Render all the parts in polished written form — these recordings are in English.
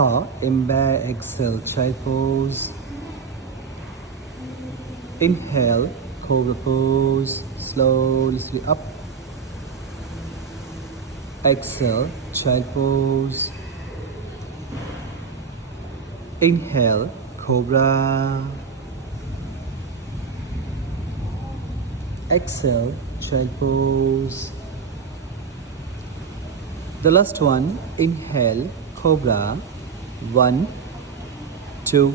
Tha, in bear, exhale, child pose. Inhale, cobra pose, slowly up. Exhale, child pose. Inhale, cobra. Exhale, child pose. The last one, inhale, cobra. 1, 2,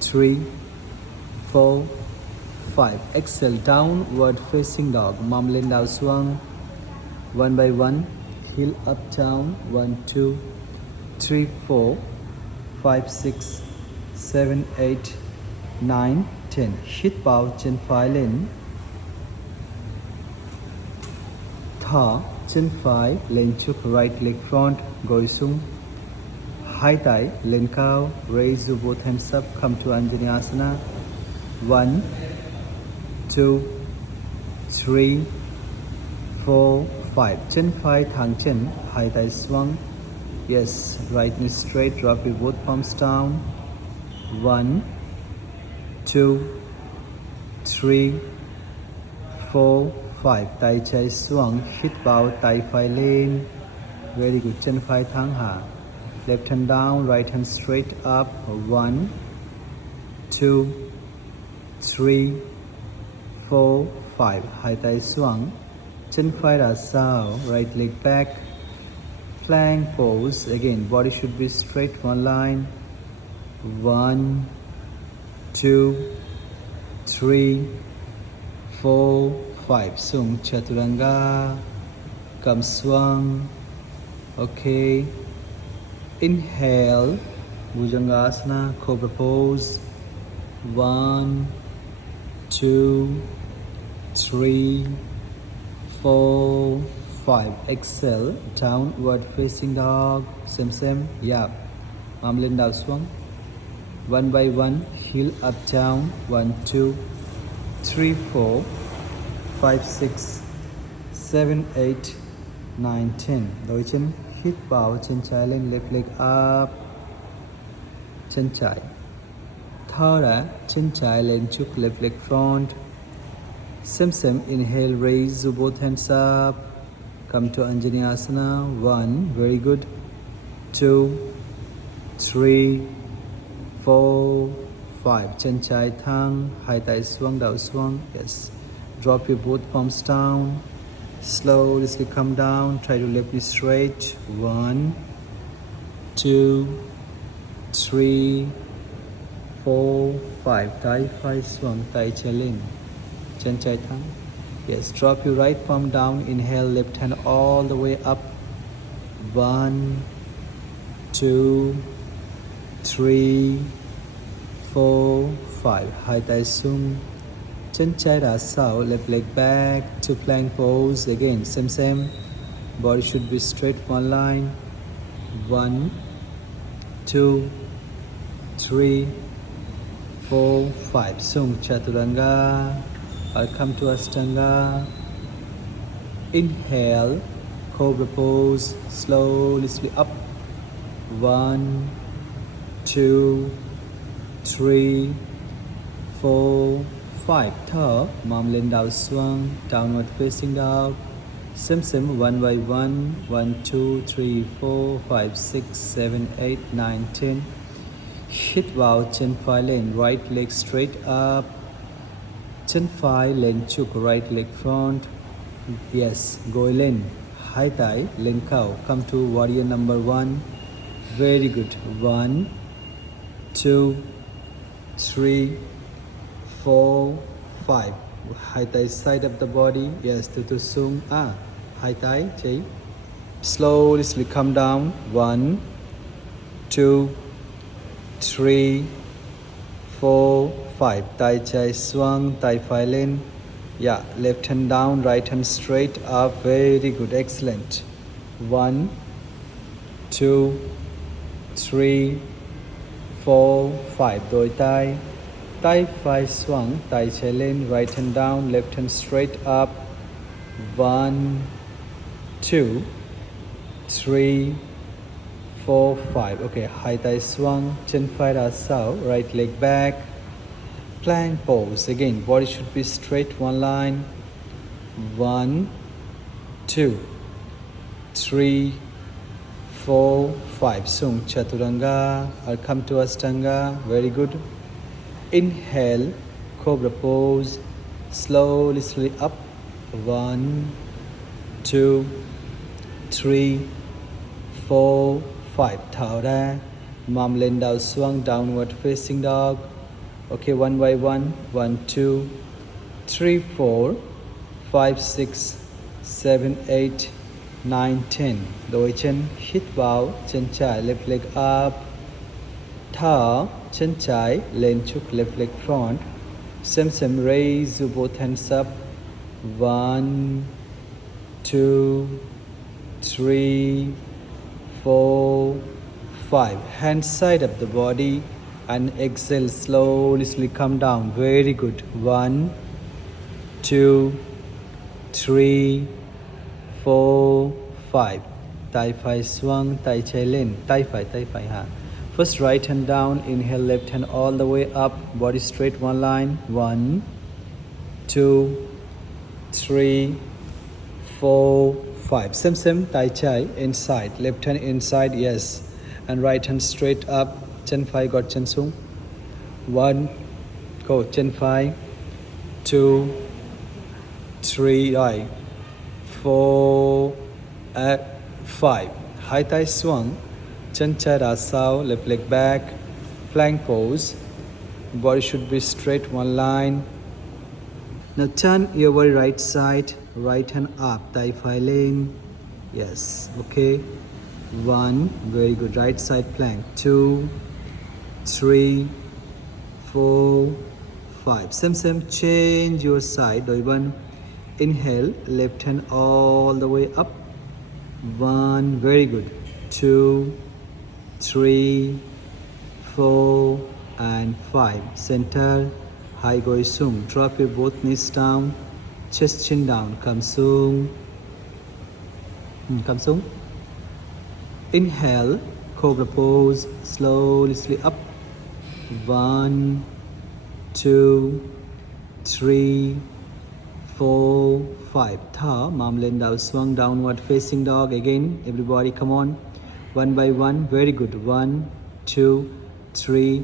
3, 4, 5. Exhale, downward facing dog. Mom lean down, swung. One by one, heel up, down. 1, 2, 3, 4, 5, 6, 7, 8, 9, 10. Hit bow, chin file in. Tha, chin file, len chuk, right leg front, goi sung. High thigh, len cow, raise both hands up, come to Vinyasa. 1, 2, 3, 4, 5. Chin file, thang chin, high thigh swung. Yes, right knee straight, drop your both palms down. 1, 2, 3, 4, 5. Tai chai swung, hit bow, tai file in. Very good. Chin file, thang ha. Left hand down, right hand straight up. 1, 2, 3, 4, 5. High thigh swung. Chin file sao. Right leg back. Plank pose. Again, body should be straight, one line. 1, 2, 3, 4, 5. Sung chaturanga. Come swung. Okay. Inhale, Bhujangasana, cobra pose. 1, 2, 3, 4, 5. Exhale, downward facing dog. Same. Yeah. Arm lean down, swung. One by one, heel up, down. 1, 2, 3, 4, 5, 6, 7, 8, 9, 10. Đôi chân hít vào, chân trái lên, left leg up. Chân trái. Third, chân trái lên chúc, left leg front. Same. Inhale, raise both hands up. Come to Vinyasa. 1, very good. 2, 3, 4, 5. Chân trái thang, hai tay swung, down swung. Yes. Drop your both palms down. Slowly come down. Try to left knee straight. 1, 2, 3, 4, 5. Tai five swung. Tai chalin. Chân chai thang. Yes. Drop your right palm down. Inhale. Left hand all the way up. 1, 2, 3, 4, 5. Hai tai sung. Chân chai ra sao, left leg back to plank pose. Again, same. Body should be straight, one line. 1, 2, 3, 4, 5. Sung chaturanga. I'll come to Ashtanga. Inhale, cobra pose. Slowly up. 1, 2, 3, 4, 5. Third, mom lean down, swung, downward facing dog. Same, one by one. 1, 2, 3, 4, 5, 6, 7, 8, 9, 10. Hit vào, chân phải lên, right leg straight up. Chân phải lên chuk, right leg front. Yes, gối lên, hai tay lên cao. Come to warrior number 1. Very good. 1, 2, 3, 4, 5. Hai tay side of the body. Yes, to sung. Hai tay, chai. Slowly come down. 1, 2, 3, 4, 5. Tai chai swung, tai phải lên. Yeah, left hand down, right hand straight up. Very good, excellent. 1, 2, 3, 4, 5. Đôi tay. Tai phải swung, tai chai lên, right hand down, left hand straight up. 1, 2, 3, 4, 5. Okay, high thigh swung, chin fight ourselves, right leg back, plank pose. Again, body should be straight, one line. 1, 2, 3, 4, 5. Sung Chaturanga or come to Ashtanga. Very good. Inhale, cobra pose. Slowly, slowly up. 1, 2, 3, 4, 5. Thao ra. Mom lên down, swung downward facing dog. Okay, one by one. 1, 2, 3, 4, 5, 6, 7, 8, 9, 10. Đôi chân hít vào, chân trái left leg up. Thở, chân trái lên chúc left leg front. Same, raise your both hands up. 1, 2, 3, 4, 5. Hand side of the body and exhale slowly come down. Very good. 1, 2, 3, 4, 5. Tai phải swung, tai trái lên, tai phải ha. First right hand down, inhale left hand all the way up, body straight, one line. 1, 2, 3, 4, 5. Same, tai trái inside, left hand inside, yes. And right hand straight up, chân phải got chân xuống. 1, go, chân phải. 2, 3, right. 4, 5. High thigh swung, chân trái ra sau, left leg back, plank pose. Body should be straight, one line. Now turn your body right side, right hand up, thigh phải lên. Yes, okay. 1, very good. Right side plank. 2, 3, 4, 5. Same, change your side. Đôi bên. Inhale, left hand all the way up. 1, very good. 2, 3, 4, and 5. Center, high goi sung. Drop your both knees down. Chest chin down. Come sung. Come sung. Inhale, cobra pose. Slowly up. 1, 2, 3, 4, 5. Thở, mom lên down, swung downward facing dog. Again, everybody come on. One by one, very good. 1, 2, 3,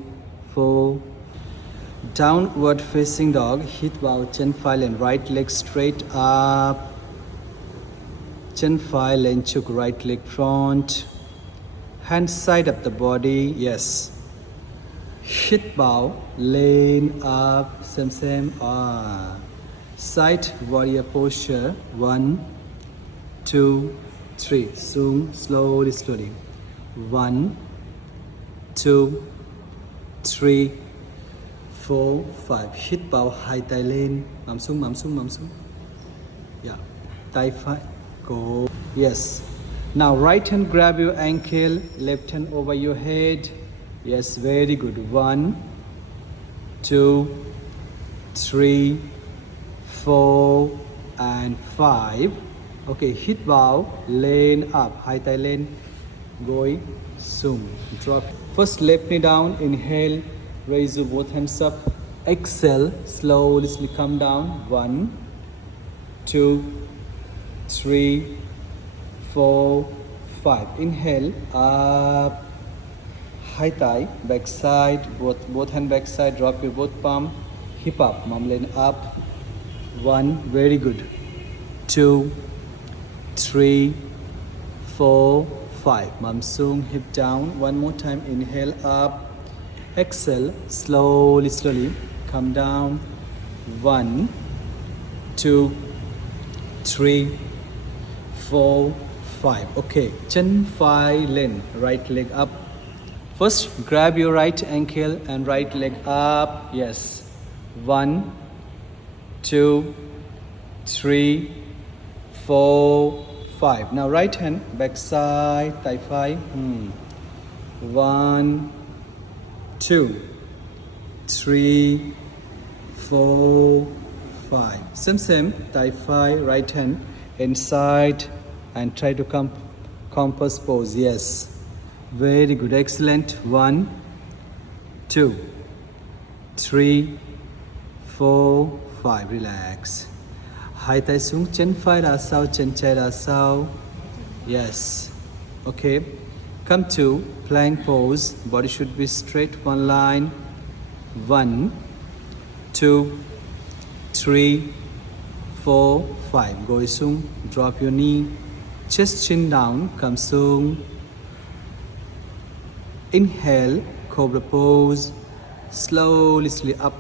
4. Downward facing dog, hit vào chân phải lên, right leg straight up. Chân phải lên chuk right leg front. Hand side of the body, yes. Hit bow, lean up, same. Side warrior posture. 1, 2, 3. Sung, slowly. 1, 2, 3, 4, 5. Hit bow, high thigh lên. Mắm sung. Yeah. Thigh phải. Go. Yes. Now right hand grab your ankle, left hand over your head. Yes, very good. 1, 2, 3, 4, and 5. Okay, hit bow, lane up, high thigh lane, going, sung, drop. First left knee down, inhale, raise your both hands up. Exhale, slowly come down. 1, 2, 3, 4, 5. Inhale, up. High thigh, back side, both hand back side, drop your both palm, hip up, mom lane up. 1, very good. 2, 3, 4, 5. Mom sung, hip down. One more time, inhale up. Exhale, slowly, come down. 1, 2, 3, 4, 5. Okay, chân phải lên, right leg up. First, grab your right ankle and right leg up. Yes. 1, 2, 3, 4, 5. Now right hand, back side, thigh phải. 1, 2, 3, 4, 5. Same, thigh phải, right hand inside and try to compass pose. Yes. Very good. Excellent. 1, 2, 3, 4, 5. Relax. Hai tai sung, chân phải ra sau, chân trái ra sau. Yes. Okay. Come to plank pose. Body should be straight, one line. 1, 2, 3, 4, 5. Go sung. Drop your knee. Chest chin down. Come sung. Inhale, cobra pose. Slowly up.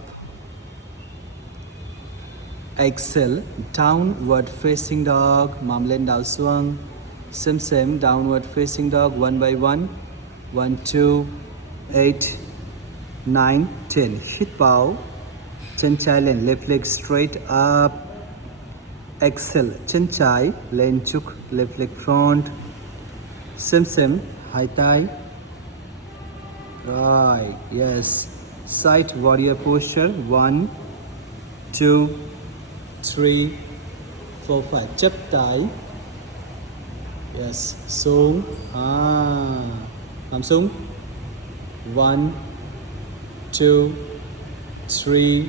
Exhale, downward facing dog. Mom lên đảo xuống. Same, downward facing dog, one by one. 1, 2, 8, 9, 10. Hít vào. Chân trái lên, left leg straight up. Exhale, chân trái lên chúc, left leg front. Same, hai tay. Right, yes. Side warrior posture. 1, 2, 3, 4, 5. Chấp tay. Yes. Xuống. Nằm xuống. 1, 2, 3,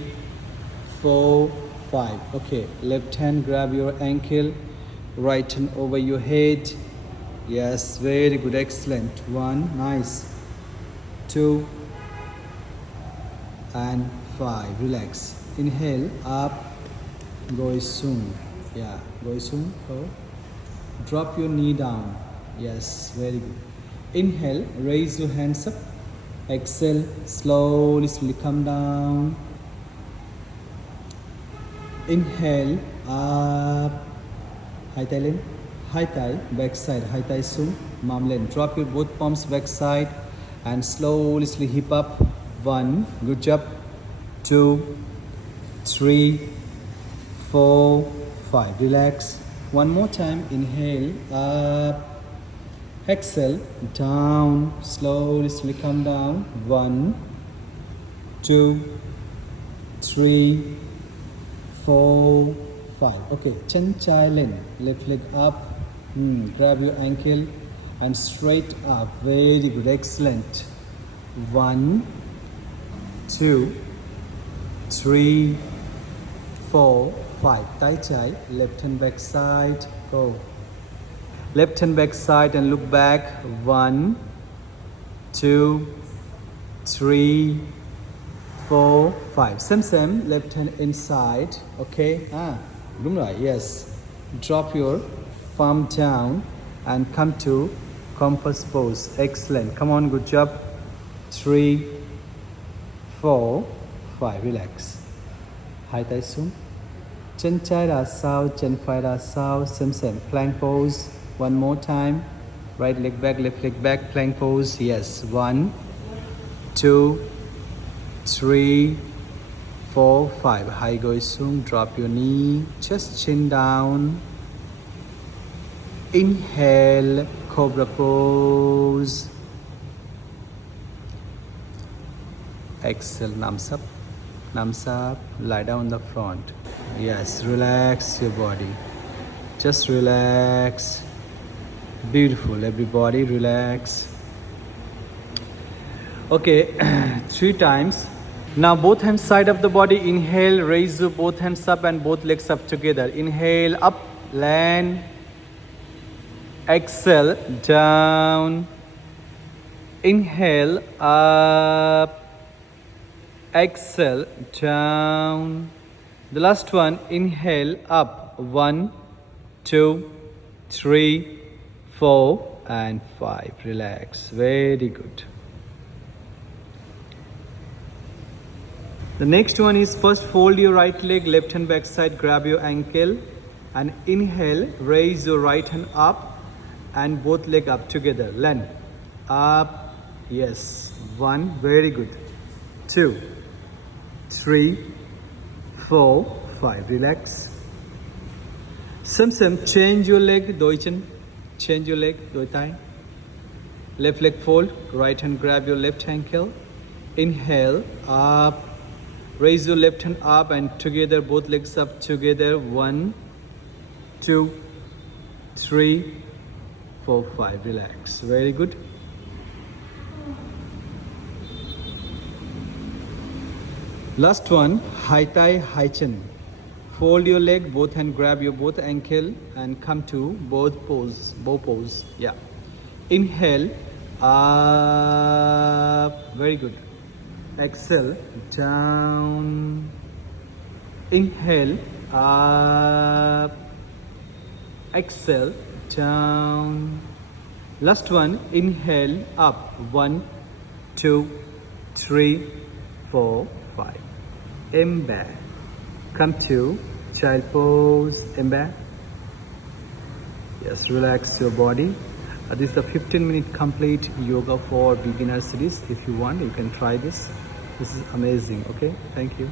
4, 5. Okay. Left hand grab your ankle. Right hand over your head. Yes. Very good. Excellent. 1. Nice. 2 and 5. Relax. Inhale up. Go sung. Yeah. Go sung. Go. Drop your knee down. Yes. Very good. Inhale. Raise your hands up. Exhale. Slowly come down. Inhale. Up. Hai tay lên. Hai tay. Back side. Hai tay sung. Mom lên. Drop your both palms back side. And slowly hip up. 1, good job. 2, 3, 4, 5. Relax. One more time. Inhale up. Exhale down. Slowly come down. 1, 2, 3, 4, 5. Okay. Chân trái lên. Left leg up. Grab your ankle. And straight up. Very good. Excellent. 1, 2, 3, 4, 5. Tay trái. Left hand back side. Go. Left hand back side and look back. 1, 2, 3, 4, 5. Same. Left hand inside. Okay. Đúng rồi. Yes. Drop your palm down and come to compass pose. Excellent. Come on, good job. 3, 4, 5. Relax. Hai tay xuống. Chân trái ra sau, chân phải ra sau. Same. Plank pose. One more time. Right leg back, left leg back. Plank pose. Yes. 1, 2, 3, 4, 5. Hai gối xuống. Drop your knee. Chest chin down. Inhale, cobra pose. Exhale, nams up, lie down on the front. Yes, relax your body. Just relax. Beautiful, everybody, relax. Okay, 3 times. Now both hands side of the body. Inhale, raise your both hands up and both legs up together. Inhale, up, land. Exhale, down. Inhale, up. Exhale, down. The last one, inhale, up. 1, 2, 3, 4, and 5. Relax. Very good. The next one is first fold your right leg, left hand back side, grab your ankle. And inhale, raise your right hand up. And both leg up together. Land. Up. Yes. 1. Very good. 2, 3, 4, 5. Relax. Same. Change your leg. Doi chân. Change your leg. Doi tai. Left leg fold. Right hand grab your left ankle. Inhale. Up. Raise your left hand up and together. Both legs up together. 1, 2, 3, 4, 5. Relax. Very good. Last one, high thigh, high chin. Fold your leg, both hand grab your both ankle and come to bow pose. Yeah. Inhale, up. Very good. Exhale, down. Inhale, up. Exhale, down. Last one, inhale, up. 1, 2, 3, 4, 5. And back. Come to child pose and back. Yes, relax your body. This is the 15-minute complete yoga for beginners series. If you want, you can try this. This is amazing. Okay, thank you.